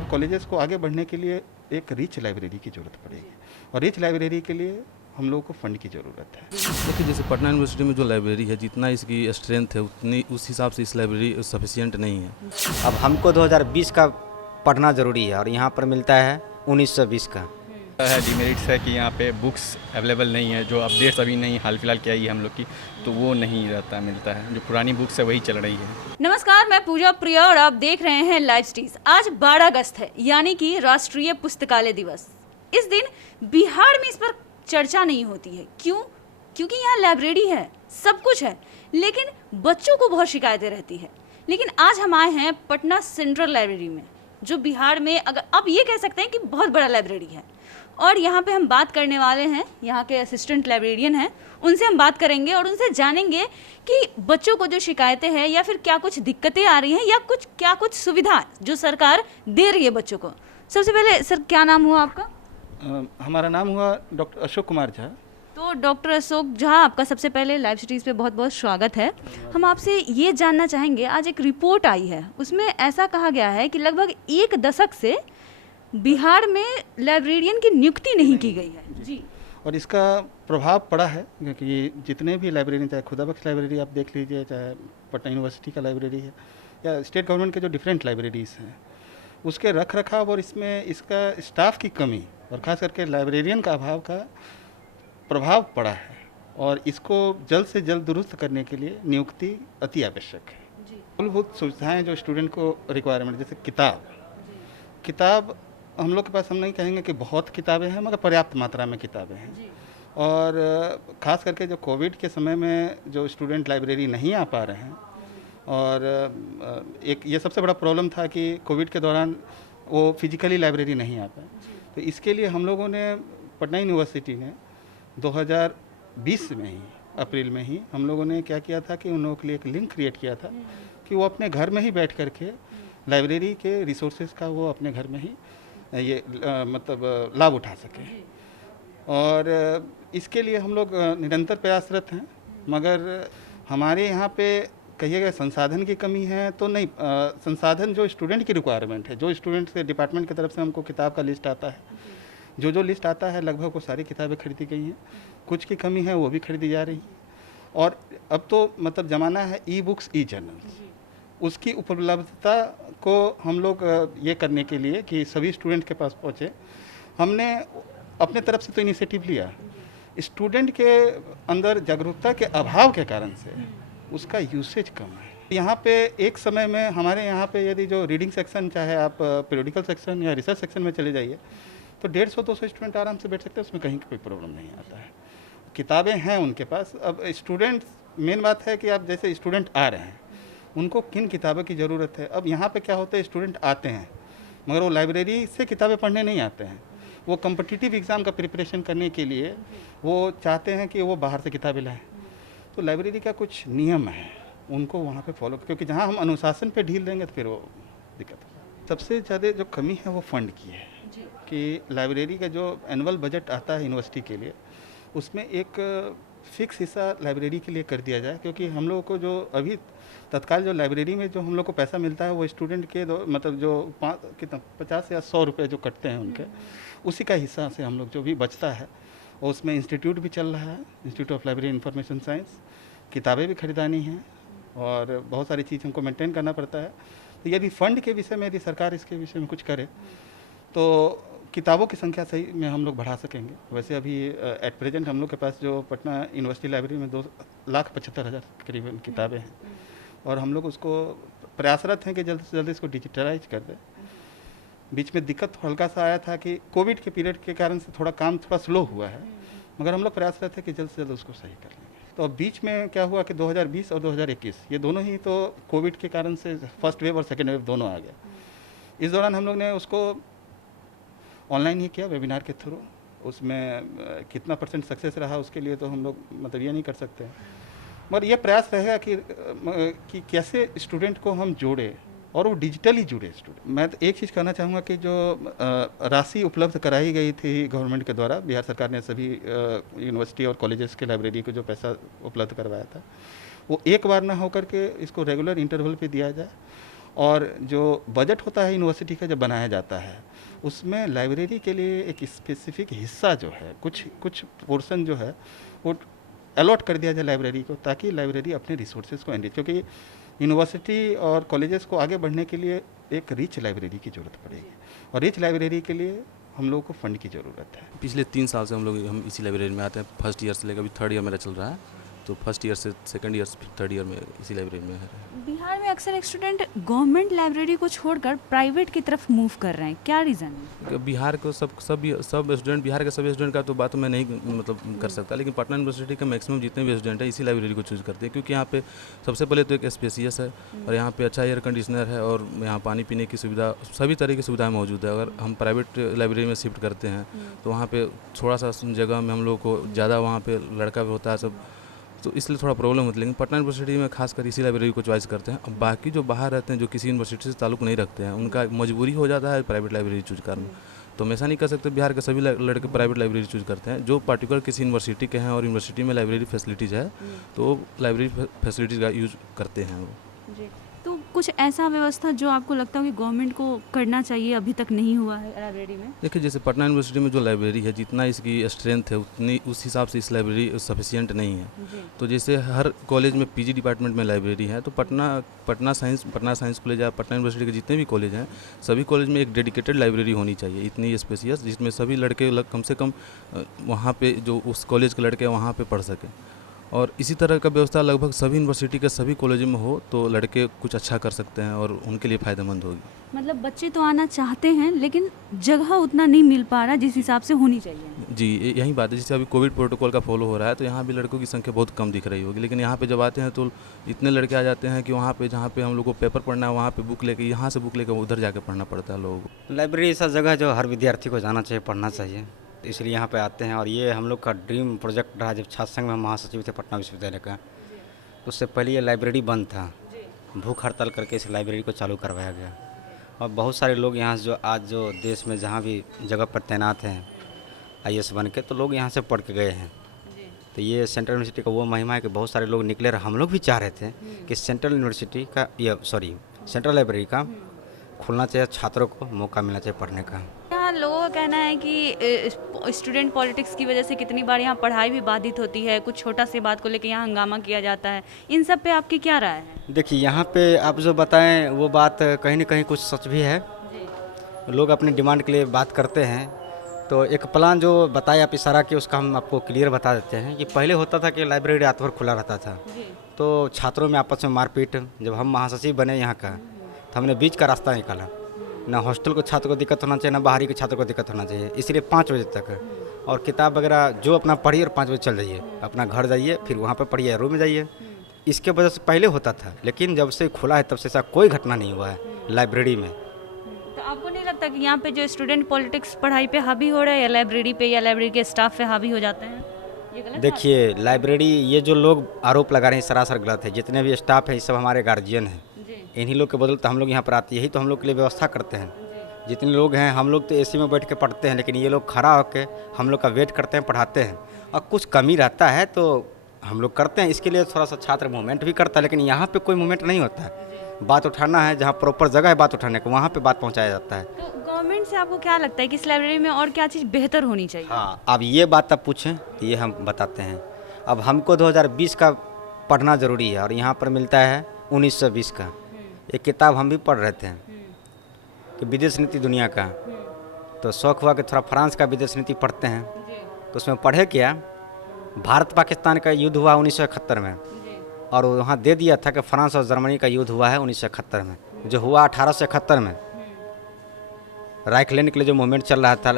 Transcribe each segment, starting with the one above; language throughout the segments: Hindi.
और कॉलेजेस को आगे बढ़ने के लिए एक रिच लाइब्रेरी की ज़रूरत पड़ेगी, और रिच लाइब्रेरी के लिए हम लोगों को फंड की ज़रूरत है। देखिए, जैसे पटना यूनिवर्सिटी में जो लाइब्रेरी है, जितना इसकी स्ट्रेंथ है उतनी उस हिसाब से इस लाइब्रेरी सफिशिएंट नहीं है। अब हमको 2020 का पढ़ना ज़रूरी है और यहाँ पर मिलता है 1920 का। है डिमेरिट्स है कि यहाँ पे बुक्स अवेलेबल नहीं है, जो अपडेट्स अभी नहीं हाल फिलहाल की आई है हम लोग की, तो वो नहीं रहता मिलता है, जो पुरानी बुक्स है वही चल रही है। नमस्कार, मैं पूजा प्रिया और आप देख रहे हैं लाइव स्ट्रीज। आज 12 अगस्त है, यानी कि राष्ट्रीय पुस्तकालय दिवस। इस दिन बिहार में इस पर चर्चा नहीं होती है। क्यों? क्योंकि यहाँ लाइब्रेरी है, सब कुछ है, लेकिन बच्चों को बहुत शिकायतें रहती है। लेकिन आज हम आए हैं पटना सेंट्रल लाइब्रेरी में, जो बिहार में अगर आप ये कह सकते हैं कि बहुत बड़ा लाइब्रेरी है। और यहाँ पे हम बात करने वाले हैं, यहाँ के असिस्टेंट लाइब्रेरियन हैं, उनसे हम बात करेंगे और उनसे जानेंगे कि बच्चों को जो शिकायतें हैं या फिर क्या कुछ दिक्कतें आ रही हैं या कुछ सुविधा जो सरकार दे रही है बच्चों को। सबसे पहले सर, क्या नाम हुआ आपका? हमारा नाम हुआ डॉक्टर अशोक कुमार झा। तो डॉक्टर अशोक झा, आपका सबसे पहले लाइव स्ट्रीज पे बहुत बहुत स्वागत है। हम आपसे ये जानना चाहेंगे, आज एक रिपोर्ट आई है, उसमें ऐसा कहा गया है कि लगभग 1 दशक से बिहार में लाइब्रेरियन की नियुक्ति नहीं की गई है जी। और इसका प्रभाव पड़ा है, क्योंकि जितने भी लाइब्रेरी, चाहे खुदाबख्श लाइब्रेरी आप देख लीजिए, चाहे पटना यूनिवर्सिटी का लाइब्रेरी है या स्टेट गवर्नमेंट के जो डिफरेंट लाइब्रेरीज़ हैं, उसके रख रखाव और इसमें इसका स्टाफ की कमी और ख़ास करके लाइब्रेरियन का अभाव का प्रभाव पड़ा है। और इसको जल्द से जल्द दुरुस्त करने के लिए नियुक्ति अति आवश्यक है। मूलभूत सुविधाएँ जो स्टूडेंट को रिक्वायरमेंट, जैसे किताब हम लोग के पास, हम नहीं कहेंगे कि बहुत किताबें हैं, मगर पर्याप्त मात्रा में किताबें हैं। और ख़ास करके जो कोविड के समय में जो स्टूडेंट लाइब्रेरी नहीं आ पा रहे हैं, और एक ये सबसे बड़ा प्रॉब्लम था कि कोविड के दौरान वो फिजिकली लाइब्रेरी नहीं आ पाए। तो इसके लिए हम लोगों ने, पटना यूनिवर्सिटी ने 2020 में ही अप्रैल में ही हम लोगों ने क्या किया था कि उन लोगों के लिए एक लिंक क्रिएट किया था कि वो अपने घर में ही बैठ करके लाइब्रेरी के रिसोर्सेज का वो अपने घर में ही ये मतलब लाभ उठा सके। और इसके लिए हम लोग निरंतर प्रयासरत हैं, मगर हमारे यहाँ पे कहिएगा संसाधन की कमी है तो नहीं। संसाधन जो स्टूडेंट की रिक्वायरमेंट है, जो स्टूडेंट से डिपार्टमेंट की तरफ से हमको किताब का लिस्ट आता है, जो लिस्ट आता है लगभग वो सारी किताबें खरीदी गई हैं। कुछ की कमी है, वो भी खरीदी जा रही है। और अब तो मतलब ज़माना है ई बुक्स, ई जर्नल्स, उसकी उपलब्धता को हम लोग ये करने के लिए कि सभी स्टूडेंट के पास पहुँचे, हमने अपने तरफ से तो इनिशिएटिव लिया। स्टूडेंट के अंदर जागरूकता के अभाव के कारण से उसका यूसेज कम है। यहाँ पे एक समय में हमारे यहाँ पे यदि जो रीडिंग सेक्शन, चाहे आप पीरियोडिकल सेक्शन या रिसर्च सेक्शन में चले जाइए, तो 150-200 स्टूडेंट आराम से बैठ सकते हैं, उसमें कहीं कोई प्रॉब्लम नहीं आता है। किताबें हैं उनके पास। अब स्टूडेंट, मेन बात है कि आप जैसे स्टूडेंट आ रहे हैं, उनको किन किताबों की ज़रूरत है। अब यहाँ पे क्या होता है, स्टूडेंट आते हैं मगर वो लाइब्रेरी से किताबें पढ़ने नहीं आते हैं। वो कम्पिटिटिव एग्ज़ाम का प्रिपरेशन करने के लिए वो चाहते हैं कि वो बाहर से किताबें लाएँ। तो लाइब्रेरी का कुछ नियम है, उनको वहाँ पे फॉलो, क्योंकि जहाँ हम अनुशासन पे ढील देंगे तो फिर वो दिक्कत है। सबसे ज़्यादा जो कमी है वो फंड की है कि लाइब्रेरी का जो एनुअल बजट आता है यूनिवर्सिटी के लिए, उसमें एक फिक्स हिस्सा लाइब्रेरी के लिए कर दिया जाए। क्योंकि हम लोगों को जो अभी तत्काल जो लाइब्रेरी में जो हम लोग को पैसा मिलता है, वो स्टूडेंट के मतलब जो 50 या 100 रुपये जो कटते हैं उनके, उसी का हिस्सा से हम लोग जो भी बचता है, और उसमें इंस्टीट्यूट भी चल रहा है, institute of library information science, किताबें भी खरीदानी हैं और बहुत सारी चीज़ हमको मेंटेन करना पड़ता है। तो यदि फ़ंड के विषय में यदि सरकार इसके विषय में कुछ करे तो किताबों की संख्या सही में हम लोग बढ़ा सकेंगे। वैसे अभी एट प्रेजेंट हम लोग के पास जो पटना यूनिवर्सिटी लाइब्रेरी में 2,75,000 करीबन किताबें हैं, और हम लोग उसको प्रयासरत हैं कि जल्द से जल्द इसको डिजिटलाइज कर दें। बीच में दिक्कत हल्का सा आया था कि कोविड के पीरियड के कारण से काम थोड़ा स्लो हुआ है, मगर हम लोग प्रयासरत हैं कि जल्द से जल्द उसको सही कर लेंगे। तो बीच में क्या हुआ कि 2020 और 2021 ये दोनों ही तो कोविड के कारण से फर्स्ट वेव और सेकेंड वेव दोनों आ गया। इस दौरान हम लोग ने उसको ऑनलाइन ही किया, वेबिनार के थ्रू। उसमें कितना % सक्सेस रहा उसके लिए तो हम लोग मतलब ये नहीं कर सकते हैं, मगर ये प्रयास रहेगा कि कैसे स्टूडेंट को हम जोड़े और वो डिजिटली जुड़े स्टूडेंट। मैं तो एक चीज़ कहना चाहूँगा कि जो राशि उपलब्ध कराई गई थी गवर्नमेंट के द्वारा, बिहार सरकार ने सभी यूनिवर्सिटी और कॉलेजेस के लाइब्रेरी को जो पैसा उपलब्ध करवाया था, वो एक बार ना होकर के इसको रेगुलर इंटरवल पे दिया जाए। और जो बजट होता है यूनिवर्सिटी का जब बनाया जाता है उसमें लाइब्रेरी के लिए एक स्पेसिफिक हिस्सा जो है कुछ पोर्शन जो है वो अलॉट कर दिया जाए लाइब्रेरी को, ताकि लाइब्रेरी अपने रिसोर्सेज को एनरिच, क्योंकि यूनिवर्सिटी और कॉलेजेस को आगे बढ़ने के लिए एक रिच लाइब्रेरी की ज़रूरत पड़ेगी और रिच लाइब्रेरी के लिए हम लोगों को फंड की ज़रूरत है। पिछले 3 साल से हम इसी लाइब्रेरी में आते हैं। फर्स्ट ईयर से लेकर अभी 3rd ईयर मेरा चल रहा है, तो फर्स्ट ईयर से 2nd ईयर से 3rd ईयर में इसी लाइब्रेरी में है। बिहार में अक्सर स्टूडेंट गवर्नमेंट लाइब्रेरी को छोड़कर प्राइवेट की तरफ मूव कर रहे हैं, क्या रीज़न है? बिहार को सब स्टूडेंट, बिहार के सभी स्टूडेंट का तो बात मैं नहीं मतलब कर सकता, लेकिन पटना यूनिवर्सिटी के मैक्सिमम जितने भी स्टूडेंट हैं इसी लाइब्रेरी को चूज़ करते हैं, क्योंकि यहाँ पे सबसे पहले तो एक स्पेसियस है और यहाँ पे अच्छा एयर कंडीशनर है और यहाँ पानी पीने की सुविधा, सभी तरह की सुविधाएं मौजूद है। अगर हम प्राइवेट लाइब्रेरी में शिफ्ट करते हैं तो वहाँ पे थोड़ा सा जगह में हम लोग को ज़्यादा वहाँ पे लड़का भी होता है सब, तो इसलिए थोड़ा प्रॉब्लम होती है। लेकिन पटना यूनिवर्सिटी में खासकर इसी लाइब्रेरी को चॉइस करते हैं। अब बाकी जो बाहर रहते हैं, जो किसी यूनिवर्सिटी से ताल्लुक़ नहीं रखते हैं, उनका मजबूरी हो जाता है प्राइवेट लाइब्रेरी चूज करना। तो हम ऐसा नहीं कर सकते बिहार के सभी लड़के प्राइवेट लाइब्रेरी चूज करते हैं। जो पार्टिकुलर किसी यूनिवर्सिटी के हैं और यूनिवर्सिटी में लाइब्रेरी फैसिलिटीज़ है तो लाइब्रेरी फैसिलिटीज़ का यूज करते हैं वो। जी, तो कुछ ऐसा व्यवस्था जो आपको लगता हो कि गवर्नमेंट को करना चाहिए, अभी तक नहीं हुआ है लाइब्रेरी में? देखिए, जैसे पटना यूनिवर्सिटी में जो लाइब्रेरी है, जितना इसकी स्ट्रेंथ है उतनी उस हिसाब से इस लाइब्रेरी सफिशिएंट नहीं है। तो जैसे हर कॉलेज में पीजी डिपार्टमेंट में लाइब्रेरी है, तो पटना साइंस कॉलेज या पटना यूनिवर्सिटी के जितने भी कॉलेज हैं सभी कॉलेज में एक डेडिकेटेड लाइब्रेरी होनी चाहिए, इतनी स्पेसियस, जिसमें सभी लड़के कम से कम वहाँ पे जो उस कॉलेज के लड़के वहाँ पे पढ़ सकें। और इसी तरह का व्यवस्था लगभग सभी यूनिवर्सिटी के सभी कॉलेजों में हो तो लड़के कुछ अच्छा कर सकते हैं और उनके लिए फ़ायदेमंद होगी। मतलब बच्चे तो आना चाहते हैं लेकिन जगह उतना नहीं मिल पा रहा जिस हिसाब से होनी चाहिए। जी, यही बात है। जैसे अभी कोविड प्रोटोकॉल का फॉलो हो रहा है तो यहाँ भी लड़कों की संख्या बहुत कम दिख रही होगी, लेकिन यहाँ पे जब आते हैं तो इतने लड़के आ जाते हैं कि वहाँ पे जहाँ पे हम लोग को पेपर पढ़ना है वहाँ पे बुक लेके, यहाँ से बुक लेकर उधर जाके पढ़ना पड़ता है लोगों को। लाइब्रेरी ऐसा जगह जो हर विद्यार्थी को जाना चाहिए, पढ़ना चाहिए, इसलिए यहाँ पे आते हैं। और ये हम लोग का ड्रीम प्रोजेक्ट रहा। जब छात्र संघ में महासचिव थे पटना विश्वविद्यालय का, उससे पहले ये लाइब्रेरी बंद था, भूख हड़ताल करके इस लाइब्रेरी को चालू करवाया गया। और बहुत सारे लोग यहाँ जो आज जो देश में जहाँ भी जगह पर तैनात हैं IAS बन के, तो लोग यहाँ से पढ़ के गए हैं। तो ये सेंट्रल यूनिवर्सिटी का वो महिमा है कि बहुत सारे लोग निकले। हम लोग भी चाह रहे थे कि सेंट्रल यूनिवर्सिटी का सेंट्रल लाइब्रेरी का खुलना चाहिए, छात्रों को मौका मिलना चाहिए पढ़ने का। यहाँ लोगों का कहना है कि स्टूडेंट पॉलिटिक्स की वजह से कितनी बार यहाँ पढ़ाई भी बाधित होती है, कुछ छोटा सी बात को लेकर यहाँ हंगामा किया जाता है। इन सब पे आपकी क्या राय है? देखिए, यहाँ पे आप जो बताएं वो बात कहीं ना कहीं कुछ सच भी है। लोग अपनी डिमांड के लिए बात करते हैं। तो एक प्लान जो बताया आप इशारा किया उसका हम आपको क्लियर बता देते हैं कि पहले होता था कि लाइब्रेरी रात भर खुला रहता था, तो छात्रों में आपस में मारपीट। जब हम महासचिव बने यहाँ का तो हमने बीच का रास्ता निकाला, ना हॉस्टल को छात्र को दिक्कत होना चाहिए, ना बाहरी के छात्र को दिक्कत होना चाहिए, इसलिए 5 बजे तक। और किताब वगैरह जो अपना पढ़िए और 5 बजे चल जाइए, अपना घर जाइए, फिर वहाँ पर पढ़िए, रूम में जाइए। इसके वजह से पहले होता था, लेकिन जब से खुला है तब से ऐसा कोई घटना नहीं हुआ है लाइब्रेरी में। तो आपको नहीं लगता कि यहाँ पे जो स्टूडेंट पॉलिटिक्स पढ़ाई पे हावी हो रहा है, या लाइब्रेरी पे या लाइब्रेरी के स्टाफ पे हावी हो जाते हैं? ये गलत देखिए, लाइब्रेरी ये जो लोग आरोप लगा रहे हैं सरासर गलत है। जितने भी स्टाफ है ये सब हमारे गार्जियन हैं, इन्हीं लोग के बदौलत हम लोग यहाँ पर आते हैं। यही तो हम लोग के लिए व्यवस्था करते हैं। जितने लोग हैं, हम लोग तो AC में बैठ के पढ़ते हैं, लेकिन ये लोग खड़ा होकर हम लोग का वेट करते हैं, पढ़ाते हैं। और कुछ कमी रहता है तो हम लोग करते हैं, इसके लिए थोड़ा सा छात्र मूवमेंट भी करता है। लेकिन यहाँ पे कोई मूवमेंट नहीं होता है। बात उठाना है जहाँ प्रॉपर जगह है बात उठाने को, वहाँ पे बात पहुँचाया जाता है। तो गवर्नमेंट से आपको क्या लगता है कि इस लाइब्रेरी में और क्या चीज़ बेहतर होनी चाहिए? हाँ, अब ये बात आप पूछें तो ये हम बताते हैं। अब हमको 2020 का पढ़ना ज़रूरी है और यहाँ पर मिलता है 1920 का। एक किताब हम भी पढ़ रहे थे कि विदेश नीति दुनिया का, तो शौक हुआ कि थोड़ा फ्रांस का विदेश नीति पढ़ते हैं। तो उसमें पढ़े क्या, भारत पाकिस्तान का युद्ध हुआ 1971 में, और वहाँ दे दिया था कि फ्रांस और जर्मनी का युद्ध हुआ है 1971 में, जो हुआ 1871 में। राइखलैंड के लिए जो मूवमेंट चल रहा था,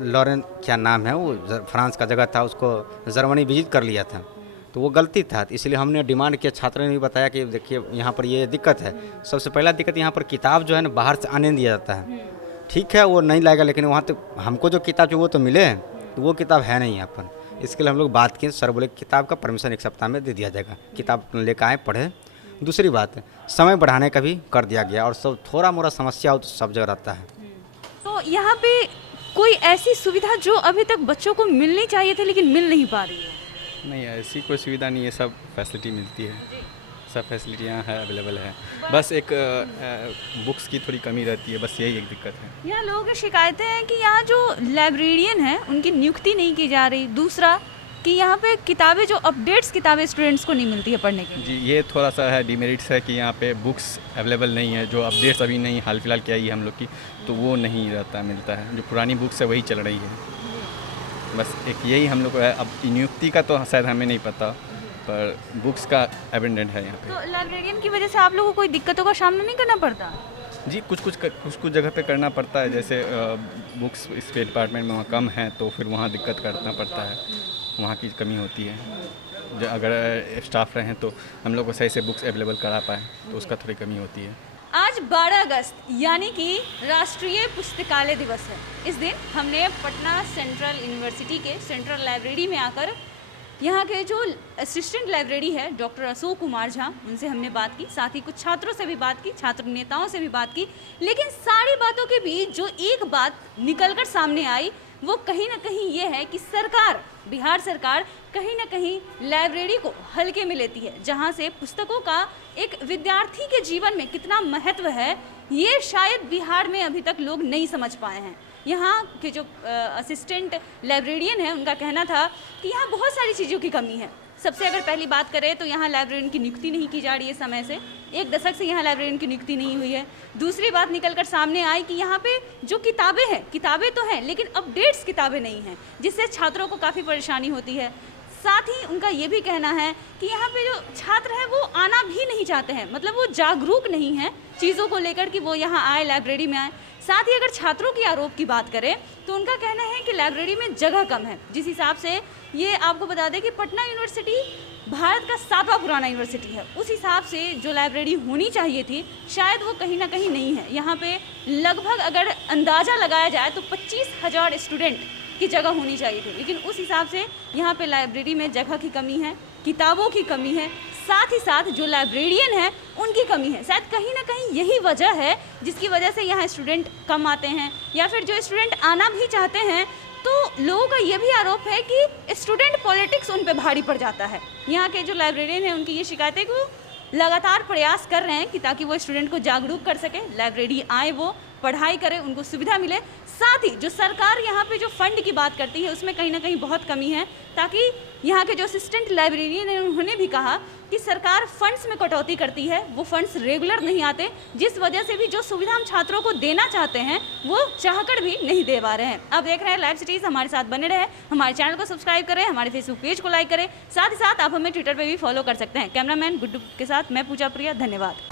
लॉरेन क्या नाम है वो, फ्रांस का जगह था, उसको जर्मनी विजिट कर लिया था, तो वो गलती था। इसलिए हमने डिमांड किया, छात्रों ने भी बताया कि देखिए यहाँ पर ये दिक्कत है। सबसे पहला दिक्कत यहाँ पर किताब जो है ना बाहर से आने दिया जाता है। ठीक है, वो नहीं लाएगा, लेकिन वहाँ तो हमको जो किताब चाहिए वो तो मिले, तो वो किताब है नहीं यहाँ पर। इसके लिए हम लोग बात किए, सर बोले किताब का परमिशन 1 सप्ताह में दे दिया जाएगा, किताब लेकर आए पढ़े। दूसरी बात, समय बढ़ाने का भी कर दिया गया, और सब थोड़ा मोड़ा समस्या हो तो सब जगह रहता है। तो यहाँ पे कोई ऐसी सुविधा जो अभी तक बच्चों को मिलनी चाहिए थी लेकिन मिल नहीं पा रही है? नहीं, ऐसी कोई सुविधा नहीं है, सब फैसिलिटी मिलती है, सब फैसिलिटियाँ है, अवेलेबल है। बस एक बुक्स की थोड़ी कमी रहती है, बस यही एक दिक्कत है। यहाँ लोगों की शिकायतें हैं कि यहाँ जो लाइब्रेरियन है उनकी नियुक्ति नहीं की जा रही। दूसरा कि यहाँ पे किताबें जो अपडेट्स किताबें स्टूडेंट्स को नहीं मिलती है पढ़ने के लिए। जी, ये थोड़ा सा है डिमेरिट्स है कि यहाँ पे बुक्स अवेलेबल नहीं है, जो अपडेट्स अभी नहीं हाल फिलहाल की आई है हम लोग की, तो वो नहीं रहता मिलता है। जो पुरानी बुक्स है वही चल रही है। बस एक यही हम लोग को है। अब नियुक्ति का तो शायद हमें नहीं पता, पर बुक्स का एबेंडेंट है यहाँ पे। तो लाइब्रेरियन की वजह से आप लोगों को कोई दिक्कतों का सामना नहीं करना पड़ता? जी, कुछ जगह पे करना पड़ता है, जैसे बुक्स इस डिपार्टमेंट में वहाँ कम है तो फिर वहाँ दिक्कत करना पड़ता है, वहाँ की कमी होती है। जो अगर स्टाफ रहें तो हम लोग को सही से बुक्स अवेलेबल करा पाए तो उसका थोड़ी कमी होती है। आज 12 अगस्त यानी कि राष्ट्रीय पुस्तकालय दिवस है। इस दिन हमने पटना सेंट्रल यूनिवर्सिटी के सेंट्रल लाइब्रेरी में आकर यहाँ के जो असिस्टेंट लाइब्रेरी है डॉक्टर अशोक कुमार झा, उनसे हमने बात की, साथ ही कुछ छात्रों से भी बात की, छात्र नेताओं से भी बात की। लेकिन सारी बातों के बीच जो एक बात निकलकर सामने आई वो कहीं ना कहीं ये है कि सरकार, बिहार सरकार कहीं ना कहीं लाइब्रेरी को हल्के में लेती है, जहाँ से पुस्तकों का एक विद्यार्थी के जीवन में कितना महत्व है ये शायद बिहार में अभी तक लोग नहीं समझ पाए हैं। यहाँ के जो असिस्टेंट लाइब्रेरियन है उनका कहना था कि यहाँ बहुत सारी चीज़ों की कमी है। सबसे अगर पहली बात करें तो यहाँ लाइब्रेरियन की नियुक्ति नहीं की जा रही है समय से, 1 दशक से यहाँ लाइब्रेरियन की नियुक्ति नहीं हुई है। दूसरी बात निकलकर सामने आई कि यहाँ पे जो किताबें हैं, किताबें तो हैं लेकिन अपडेट्स किताबें नहीं हैं, जिससे छात्रों को काफ़ी परेशानी होती है। साथ ही उनका ये भी कहना है कि यहाँ पे जो छात्र हैं वो आना भी नहीं चाहते हैं, मतलब वो जागरूक नहीं हैं चीज़ों को लेकर कि वो यहाँ आए, लाइब्रेरी में आए। साथ ही अगर छात्रों की आरोप की बात करें तो उनका कहना है कि लाइब्रेरी में जगह कम है। जिस हिसाब से, ये आपको बता दें कि पटना यूनिवर्सिटी भारत का 7वां पुराना यूनिवर्सिटी है, उस हिसाब से जो लाइब्रेरी होनी चाहिए थी शायद वो कहीं ना कहीं नहीं है। यहाँ पे लगभग अगर अंदाज़ा लगाया जाए तो 25,000 स्टूडेंट की जगह होनी चाहिए थी, लेकिन उस हिसाब से यहाँ पे लाइब्रेरी में जगह की कमी है, किताबों की कमी है, साथ ही साथ जो लाइब्रेरियन है उनकी कमी है। शायद कहीं ना कहीं यही वजह है जिसकी वजह से यहाँ स्टूडेंट कम आते हैं, या फिर जो स्टूडेंट आना भी चाहते हैं तो लोगों का ये भी आरोप है कि स्टूडेंट पॉलिटिक्स उन पे भारी पड़ जाता है। यहाँ के जो लाइब्रेरियन हैं उनकी ये शिकायत है कि वो लगातार प्रयास कर रहे हैं कि ताकि वो स्टूडेंट को जागरूक कर सके, लाइब्रेरी आए, वो पढ़ाई करें, उनको सुविधा मिले। साथ ही जो सरकार यहाँ पे जो फंड की बात करती है उसमें कहीं ना कहीं बहुत कमी है, ताकि यहाँ के जो असिस्टेंट लाइब्रेरियन हैं उन्होंने भी कहा कि सरकार फंड्स में कटौती करती है, वो फंड्स रेगुलर नहीं आते, जिस वजह से भी जो सुविधा हम छात्रों को देना चाहते हैं वो चाहकर भी नहीं दे पा रहे हैं। अब देख रहे हैं लाइव सिटीज़, हमारे साथ बने रहे, हमारे चैनल को सब्सक्राइब करें, हमारे फेसबुक पेज को लाइक करें, साथ ही साथ आप हमें ट्विटर पर भी फॉलो कर सकते हैं। कैमरामैन गुड्डू के साथ मैं पूजा प्रिया, धन्यवाद।